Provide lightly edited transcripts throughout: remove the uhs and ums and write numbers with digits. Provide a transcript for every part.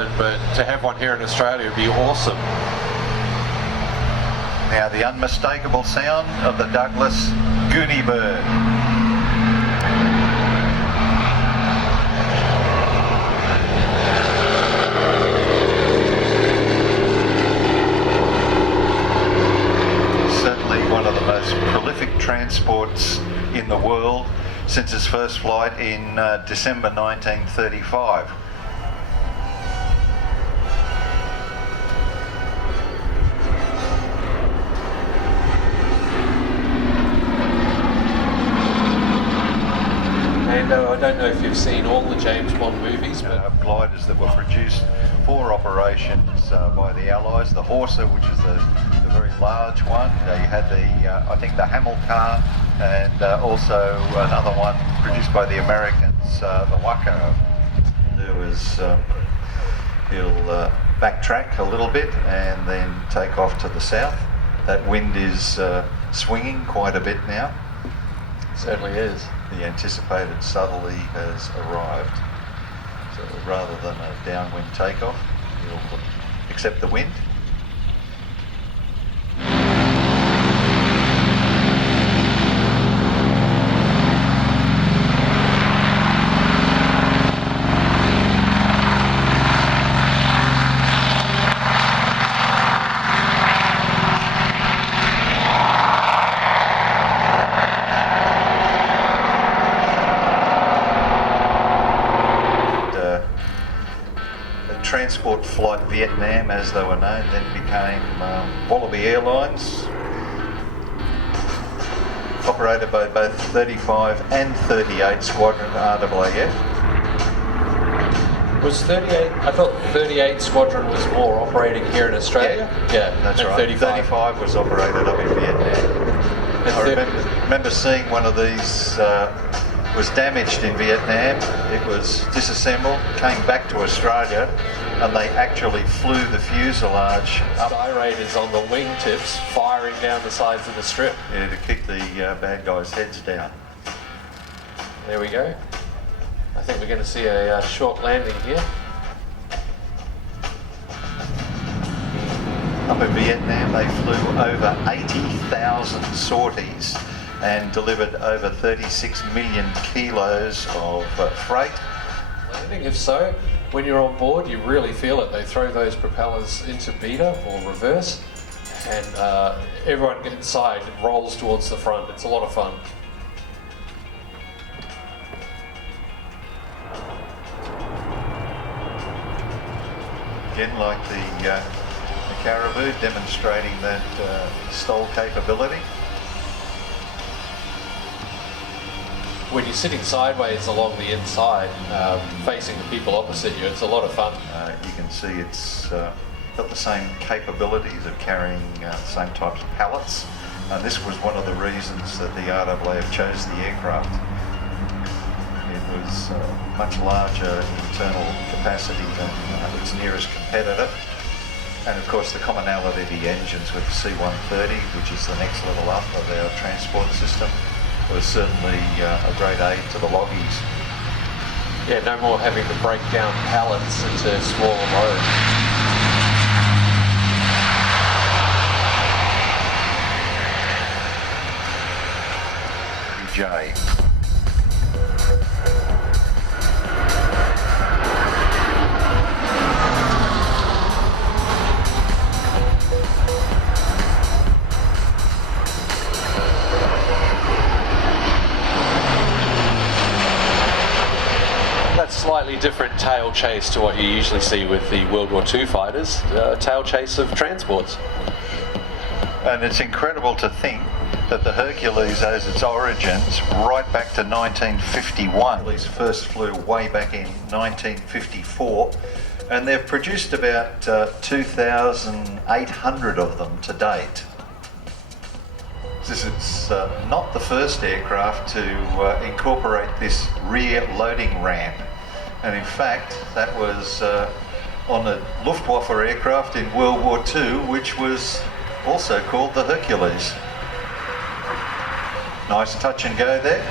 Zealand, but to have one here in Australia would be awesome. Now the unmistakable sound of the Douglas Goonie Bird. Certainly one of the most prolific transports in the world since its first flight in December 1935. I don't know if you've seen all the James Bond movies, but gliders that were produced for operations by the Allies. The Horsa, which is the very large one. You had I think the Hamilcar, and also another one produced by the Americans, the Waka. There was, he'll backtrack a little bit and then take off to the south. That wind is swinging quite a bit now. certainly is. The anticipated southerly has arrived. So rather than a downwind takeoff, you'll accept the wind. Transport Flight Vietnam, as they were known, then became Wallaby Airlines, operated by both 35 and 38 Squadron RAAF. Was 38, I thought 38 Squadron was more operating here in Australia? Yeah, that's right. 35 was operated up in Vietnam. I remember seeing one of these was damaged in Vietnam. It was disassembled, came back to Australia, and they actually flew the fuselage up. Sky Raiders on the wingtips firing down the sides of the strip. Yeah, to keep the bad guys' heads down. There we go. I think we're going to see a short landing here. Up in Vietnam, they flew over 80,000 sorties and delivered over 36 million kilos of freight. Landing, if so, when you're on board, you really feel it. They throw those propellers into beta or reverse, and everyone inside rolls towards the front. It's a lot of fun. Again, like the Caribou, demonstrating that STOL capability. When you're sitting sideways along the inside, facing the people opposite you, it's a lot of fun. You can see it's got the same capabilities of carrying the same types of pallets. And this was one of the reasons that the RAAF chose the aircraft. It was much larger internal capacity than its nearest competitor. And of course the commonality of the engines with the C-130, which is the next level up of our transport system, was certainly a great aid to the loggies. Yeah, no more having to break down pallets into smaller loads. J. Slightly different tail chase to what you usually see with the World War II fighters, tail chase of transports. And it's incredible to think that the Hercules owes its origins right back to 1951. Hercules first flew way back in 1954, and they've produced about 2,800 of them to date. This is not the first aircraft to incorporate this rear loading ramp. And in fact, that was on a Luftwaffe aircraft in World War II, which was also called the Hercules. Nice touch and go there.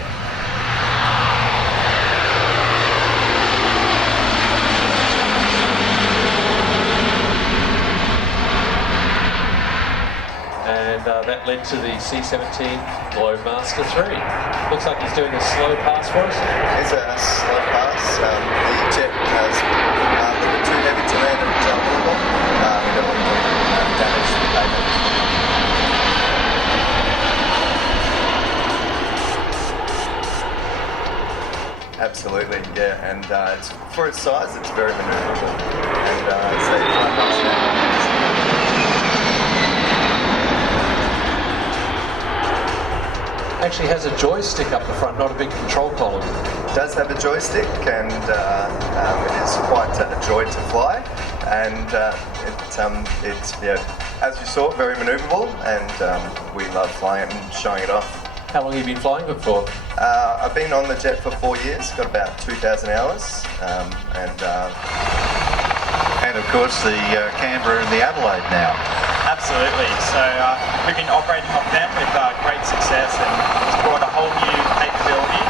that led to the C-17 Globemaster III. Looks like he's doing a slow pass for us. It's a slow pass. The jet is a little bit too heavy to land at Wollongong. We don't want to damage the payload. Absolutely, yeah, and it's, for its size, it's very manoeuvrable. And so you fly past now. Actually has a joystick up the front, not a big control column. It does have a joystick, and it is quite a joy to fly. And it's as you saw, very manoeuvrable, and we love flying it and showing it off. How long have you been flying it for? I've been on the jet for 4 years, got about 2,000 hours, and of course the Canberra and the Adelaide now. Absolutely. So we've been operating off them with great success, and it's brought a whole new capability.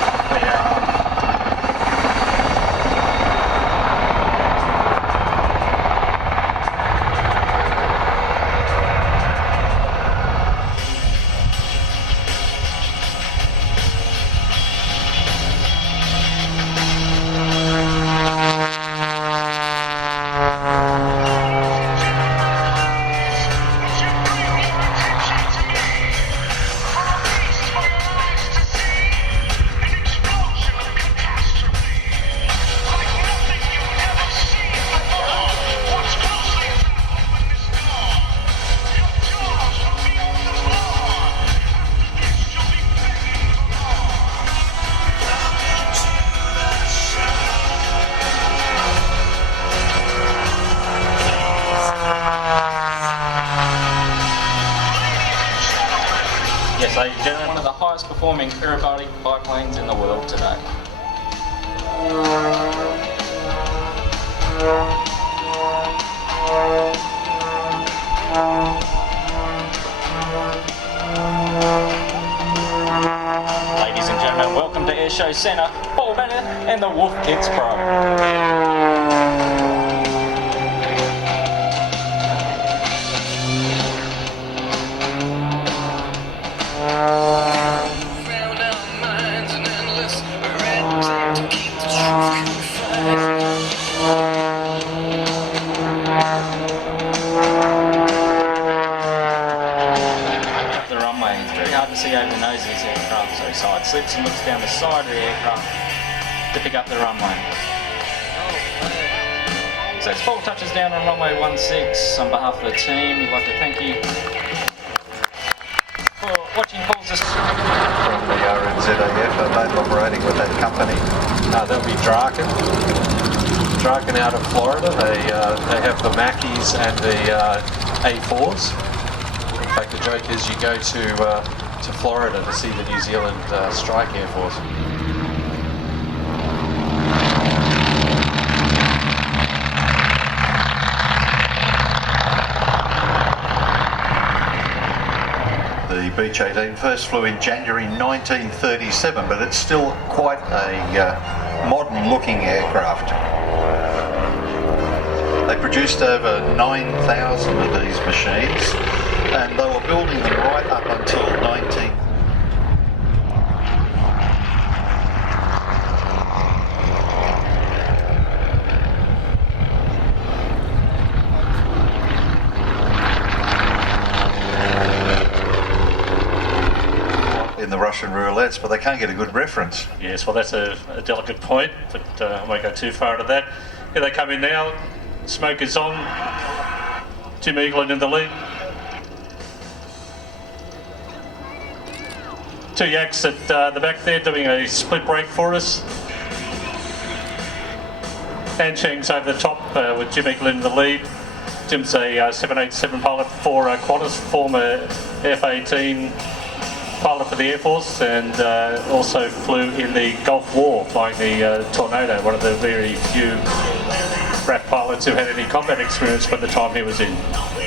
Yes, ladies and gentlemen, one of the highest performing aerobatic biplanes in the world today. Ladies and gentlemen, welcome to Airshow Centre, Paul Bennet and the Wolf Kids Pro. See over the nose of this aircraft, so side slips and looks down the side of the aircraft to pick up the runway. So it's 4 touches down on runway 16. On behalf of the team, we'd like to thank you for watching Paul's From the RNZAF, are both operating with that company. That'll be Draken out of Florida. They have the Mackies and the A4s. In fact, the joke is you go to Florida to see the New Zealand Strike Air Force. The Beech 18 first flew in January 1937, but it's still quite a modern-looking aircraft. They produced over 9,000 of these machines, and they were building them right up until 19... in the Russian roulettes, but they can't get a good reference. Yes, well that's a delicate point, but I won't go too far into that. Here they come in now, smoke is on, Tim England in the lead. 2 yaks at the back there doing a split break for us. And Cheng's over the top with Jim England in the lead. Jim's a 787 pilot for Qantas, former F-18 pilot for the Air Force, and also flew in the Gulf War flying the Tornado, one of the very few RAAF pilots who had any combat experience by the time he was in.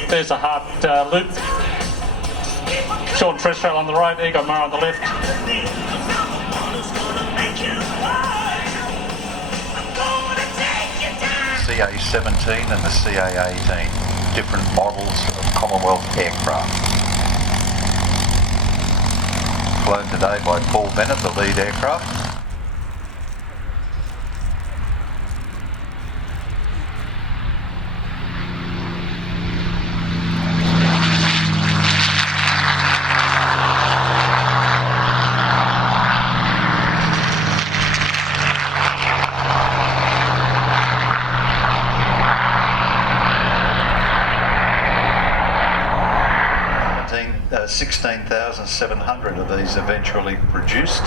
There's a hard loop. Sean Trestrail on the right, Egon Murray on the left. CA-17 and the CA-18, different models of Commonwealth aircraft. flown today by Paul Bennet, the lead aircraft. Uh, 16,700 of these eventually produced.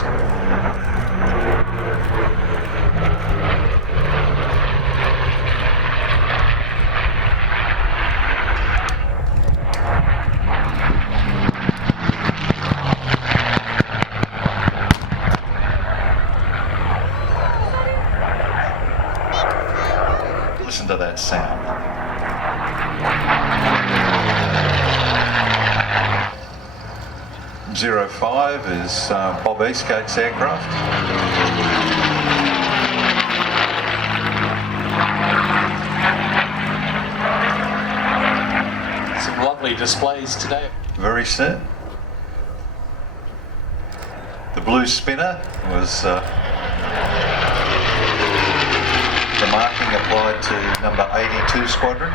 Listen to that sound. .05 is Bob Eastgate's aircraft. Some lovely displays today. Very soon. The blue spinner was the marking applied to number 82 Squadron.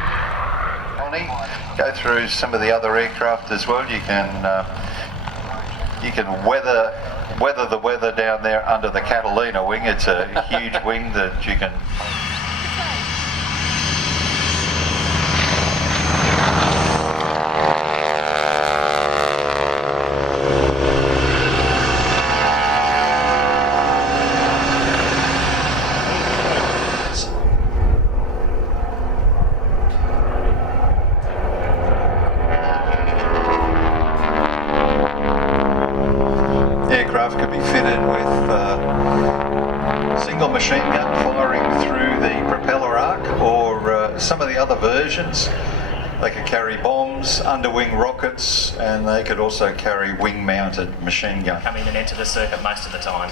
Go through some of the other aircraft as well. You can weather the weather down there under the Catalina wing. It's a huge wing that you can. Aircraft could be fitted with single machine gun firing through the propeller arc, or some of the other versions. They could carry bombs, underwing rockets, and they could also carry wing-mounted machine gun. Come in and enter the circuit most of the time.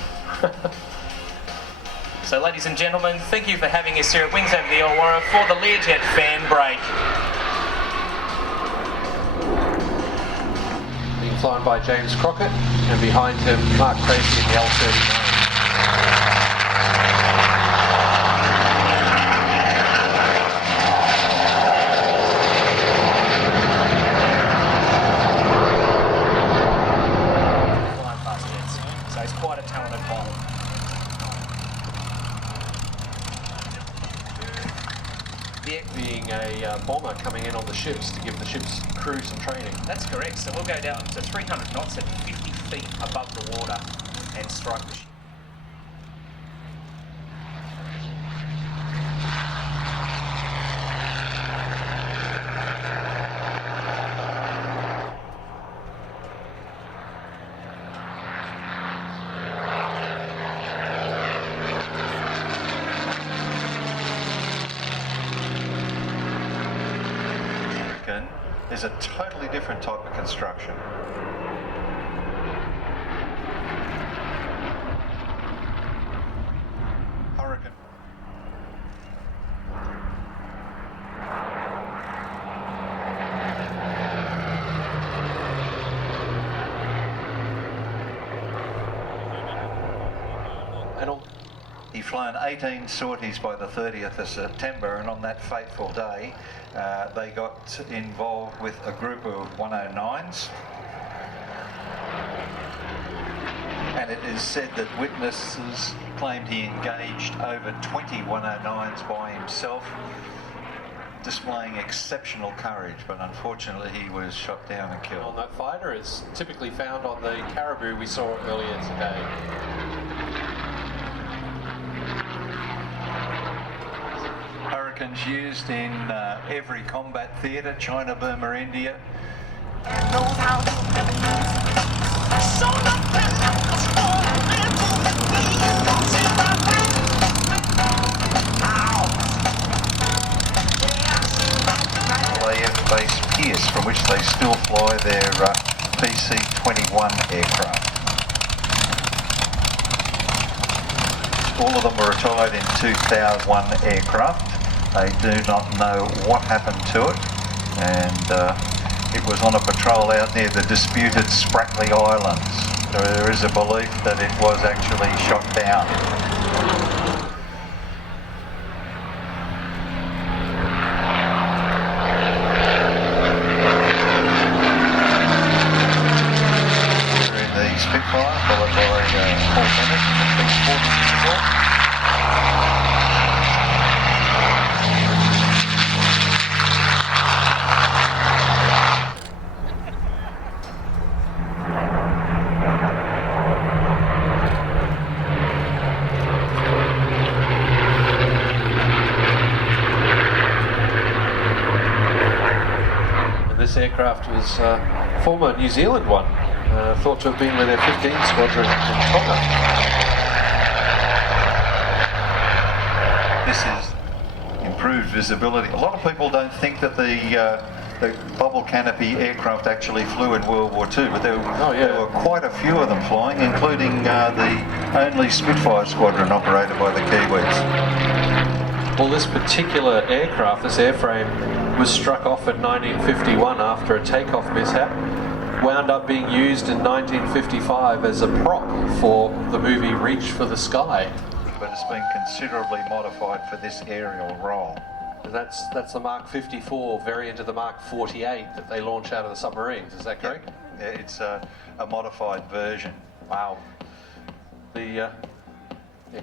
So ladies and gentlemen, thank you for having us here at Wings Over the Illawarra for the Learjet fan break. Flown by James Crockett, and behind him Mark Tracy in the L-39. Flying fast jets, so he's quite a talented pilot. Being a bomber coming in on the ships to give the ship's crew some training. That's correct, so we'll go down to 300 knots at 50 feet above the water and strike the ship. Is a totally different type of construction. Hurricane. He flown 18 sorties by the 30th of September, and on that fateful day they got involved with a group of 109s, and it is said that witnesses claimed he engaged over 20 109s by himself, displaying exceptional courage, but unfortunately he was shot down and killed. Well, that fighter is typically found on the Caribou we saw earlier today. Hurricanes used in every combat theatre, China, Burma, India. RAAF base Pierce, from which they still fly their PC-21 aircraft. All of them were retired in 2001 aircraft. They do not know what happened to it, and it was on a patrol out near the disputed Spratly Islands. There is a belief that it was actually shot down. We're in the Spitfire, followed by Paul Bennet, B-40 This aircraft was former New Zealand one, thought to have been with their 15 squadron in Tonga. This is improved visibility. A lot of people don't think that the bubble canopy aircraft actually flew in World War II, but there were quite a few of them flying, including the only Spitfire squadron operated by the Kiwis. Well, this particular aircraft, this airframe, was struck off in 1951 after a takeoff mishap, wound up being used in 1955 as a prop for the movie Reach for the Sky. But it's been considerably modified for this aerial role. That's the Mark 54 variant of the Mark 48 that they launch out of the submarines, is that correct? Yeah, it's a modified version. Wow.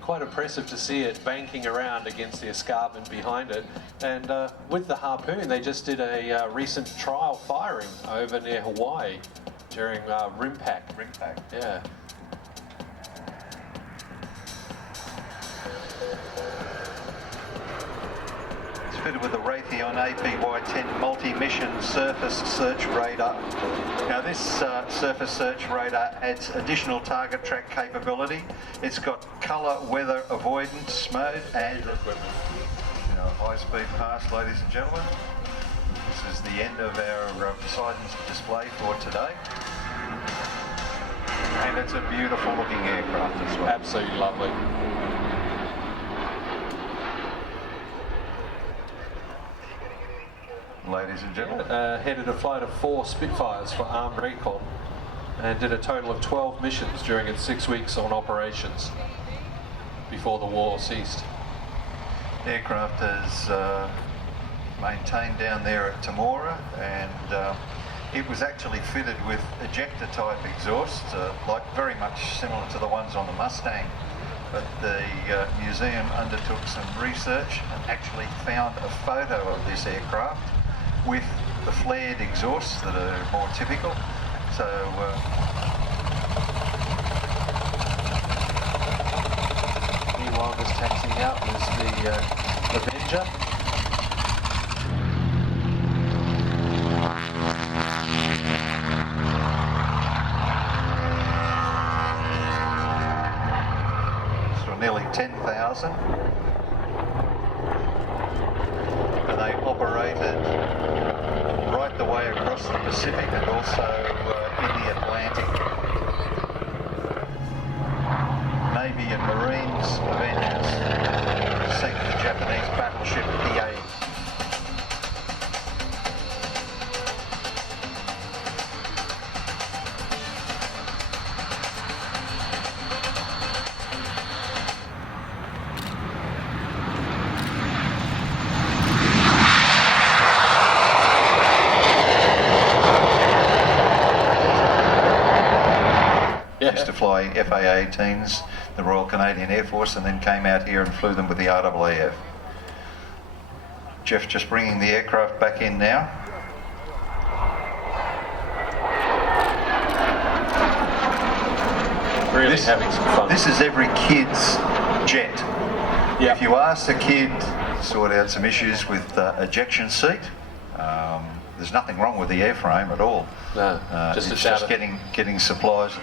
Quite impressive to see it banking around against the escarpment behind it. And with the Harpoon, they just did a recent trial firing over near Hawaii during RIMPAC. RIMPAC. Yeah. It's fitted with a Raytheon APY-10 multi-mission surface search radar. Now this surface search radar adds additional target track capability. It's got colour weather avoidance mode and high-speed pass, ladies and gentlemen. This is the end of our Poseidon's display for today. And it's a beautiful looking aircraft as well. Absolutely lovely. Ladies and gentlemen. Headed a flight of 4 Spitfires for armed recon and did a total of 12 missions during its 6 weeks on operations before the war ceased. The aircraft is maintained down there at Temora, and it was actually fitted with ejector type exhausts, like very much similar to the ones on the Mustang. But the museum undertook some research and actually found a photo of this aircraft with the flared exhausts that are more typical. So meanwhile, just taxiing out was the Avenger. so nearly 10,000. And they operated right the way across the Pacific and also in the Atlantic. Navy and Marines Avengers sank the Japanese battleship PA. Used to fly FA-18s, the Royal Canadian Air Force, and then came out here and flew them with the RAAF. Jeff just bringing the aircraft back in now. Really having some fun. This is every kid's jet. Yep. If you ask the kid to sort out some issues with ejection seat, there's nothing wrong with the airframe at all. No, It's just getting supplies.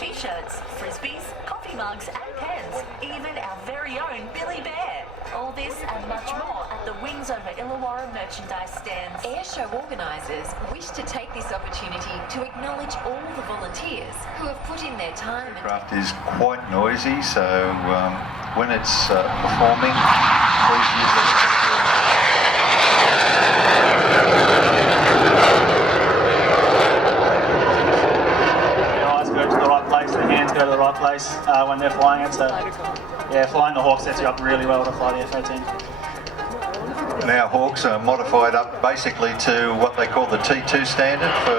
T-shirts, frisbees, coffee mugs and pens, even our very own Billy Bear. All this and much more at the Wings Over Illawarra merchandise stands. Airshow organisers wish to take this opportunity to acknowledge all the volunteers who have put in their time. Aircraft is quite noisy, so when it's performing, please use the Go to the right place, the hands go to the right place when they're flying it. So, yeah, flying the Hawk sets you up really well to fly the F-18. Now Hawks are modified up basically to what they call the T2 standard for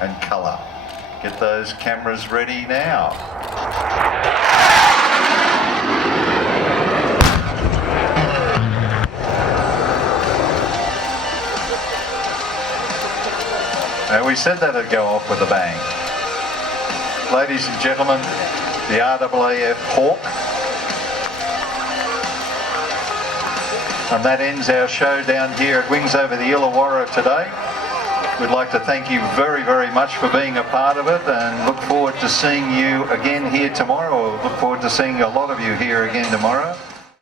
and colour. Get those cameras ready now. We said that it'd go off with a bang. Ladies and gentlemen, the RAAF Hawk. And that ends our show down here at Wings Over the Illawarra today. We'd like to thank you very, very much for being a part of it and look forward to seeing you again here tomorrow. Or look forward to seeing a lot of you here again tomorrow.